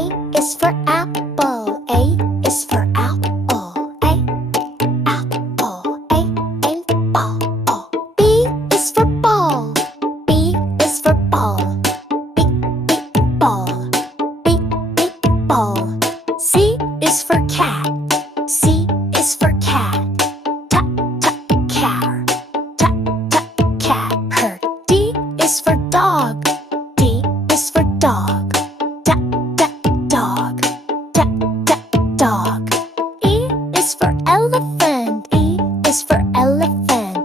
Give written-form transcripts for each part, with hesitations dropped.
A is for apple. A is for apple. A, apple. A, ball. B is for ball. B is for ball. B, ball. B, ball. C is for cat. C is for cat. Car. Cat. Her. D is for dog. D is for dog. Dog. Dog. E is for elephant. E is for elephant.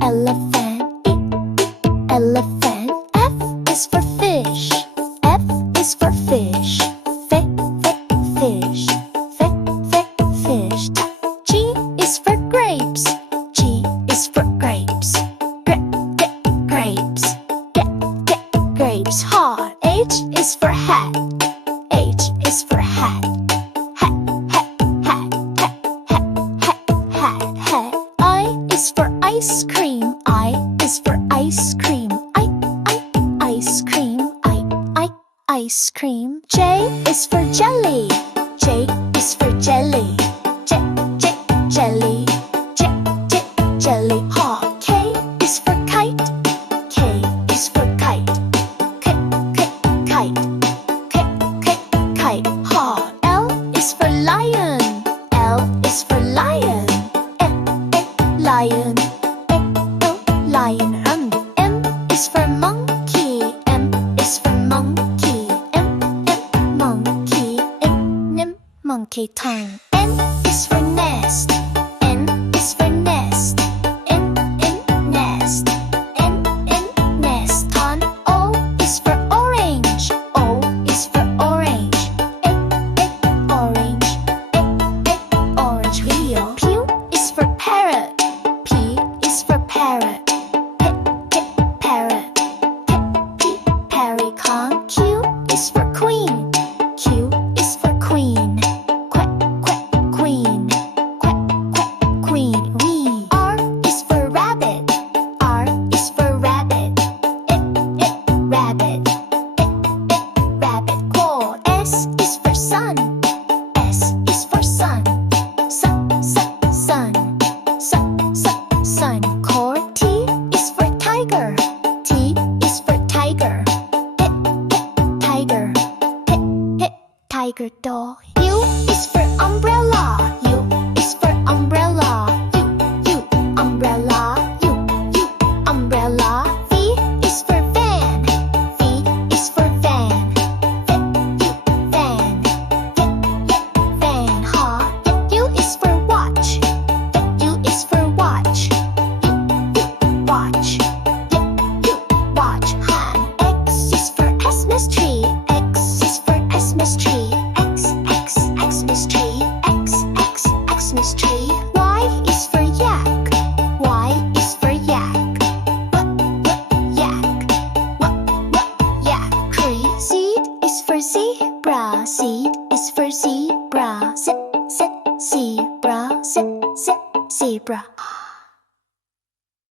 Elephant. Elephant. F is for fish. F is for fish. Fish. Fish. G is for grapes. G is for grapes. Grapes. Grapes. Ha. H is for hat. H is for hat. Hat. I is for ice cream. I is for ice cream. Ice cream. Ice cream. J is for jelly. J is for jelly. Jelly. Jelly. Ha. K is for kite. K is for kite. Kite. Ha. L is for lion. L is for lion. Lion. M is for monkey. M is for monkey. Monkey tongue. N is for nest. N is for nest. Nest. Nest on. O is for orange. O is for orange. Orange wheel. P is for parrot. P is for parrot. Parrot. Parrot. Q is for queen. Q is for queen. Queen. We. R is for rabbit. R is for rabbit. Rabbit. Rabbit. Claw. S is for sun. S is for sun. Sun. Core. T is for tiger. T is for tiger. Tiger dog. U is for umbrella. U is for umbrella. U umbrella. U umbrella. V is for van. V is for van. Van. Van. Ha. U is for watch. U is for watch. Watch. Han. X is for Xmas tree. X is for Xmas tree. Xmas tree. Xmas tree. Y is for yak. Y is for yak. Yak. Yak. Tree. Seed is for zebra. Seed is for zebra. Zebra. Zebra.